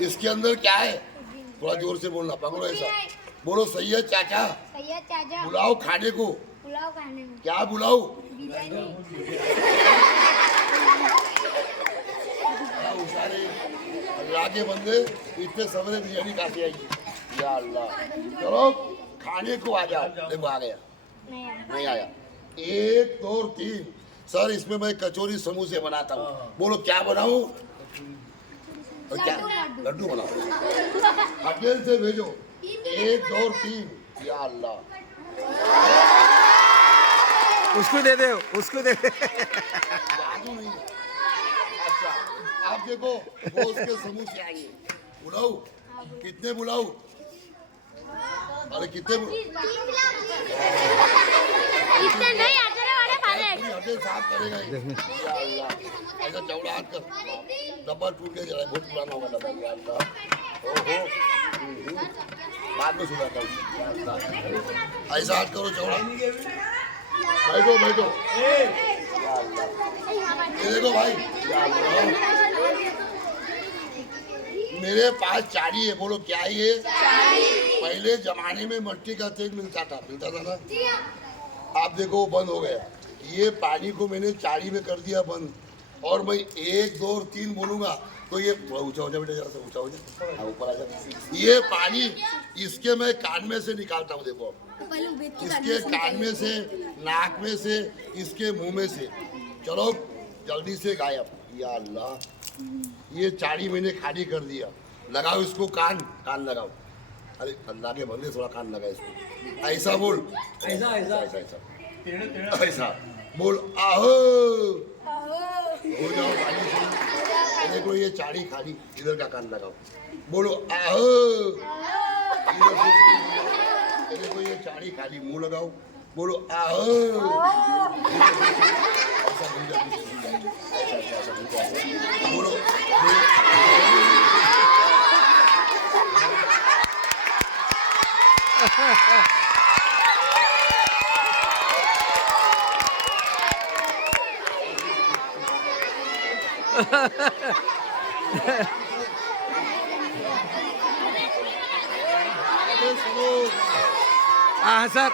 इसके अंदर क्या है? थोड़ा जोर से बोलना, पकड़ो ऐसा। बोलो सैयद चाचा सैयद चाचा बुलाओ खाने को। पुलाव खाने को। क्या बुलाओ? बिरयानी। सारे अल्लाह के बंदे इतने समय बिरयानी खाते आएगी। या अल्लाह, चलो खाने को आ जाओ। देखो आ गया, नहीं आया। नहीं आया। 1 2 3 सर, इसमें मैं कचौरी समोसे बनाता हूँ। बोलो क्या बनाऊँ? और क्या? लड्डू बनाओ। अकेले से भेजो। 1 2 3। या अल्लाह, उसको दे दे, उसको दे दे। जादू नहीं है। अच्छा, आप देखो रोज के समोसे आएंगे। बुलाऊ? कितने बुलाऊ? अरे कितने इतने नहीं अकेले वाले खा ले। पूरी हड्डी साफ करेगा ये। या अल्लाह, ऐसा चौड़ा हाथ कर। डब्बा टूट गया जरा, बहुत पुराना होगा डब्बा। या अल्लाह, ओहो, बाद में सुनाता हूँ। या अल्लाह, ऐसा हाथ करो चौड़ा। बैठो बैठो। या अल्लाह, ये देखो भाई। या अल्लाह, मेरे पास चाड़ी है। बोलो क्या है ये? पहले जमाने में मिट्टी का तेल मिलता था ना? आप देखो वो बंद हो गया। ये पानी को मैंने चाड़ी में कर दिया बंद, और मैं 1 2 3 बोलूंगा तो ये ऊंचा हो जाए बेटा, जरा सा ऊंचा हो जाए, ऊपर आ जाए। ये पानी इसके मैं कान में से निकालता हूँ। देखो इसके कान में से, नाक में से, इसके मुंह में से। चलो जल्दी से गायब। या अल्लाह, ये चाड़ी मैंने खाली कर दिया। लगाओ इसको, कान लगाओ। अरे अल्लाह के बंदे, थोड़ा कान लगा इसको। ऐसा बोल, ऐसा ऐसा ऐसा ऐसा ऐसा बोल। आहो, हो जाओ खाली से। देखो ये चाड़ी खाली, इधर का कान लगाओ। बोलो आहो। इधर से देखो ये चाड़ी खाली, मुंह लगाओ। बोलो आहो। ऐसा भूल जाओ, ऐसा भूल जाओ। बोलो हाँ सर।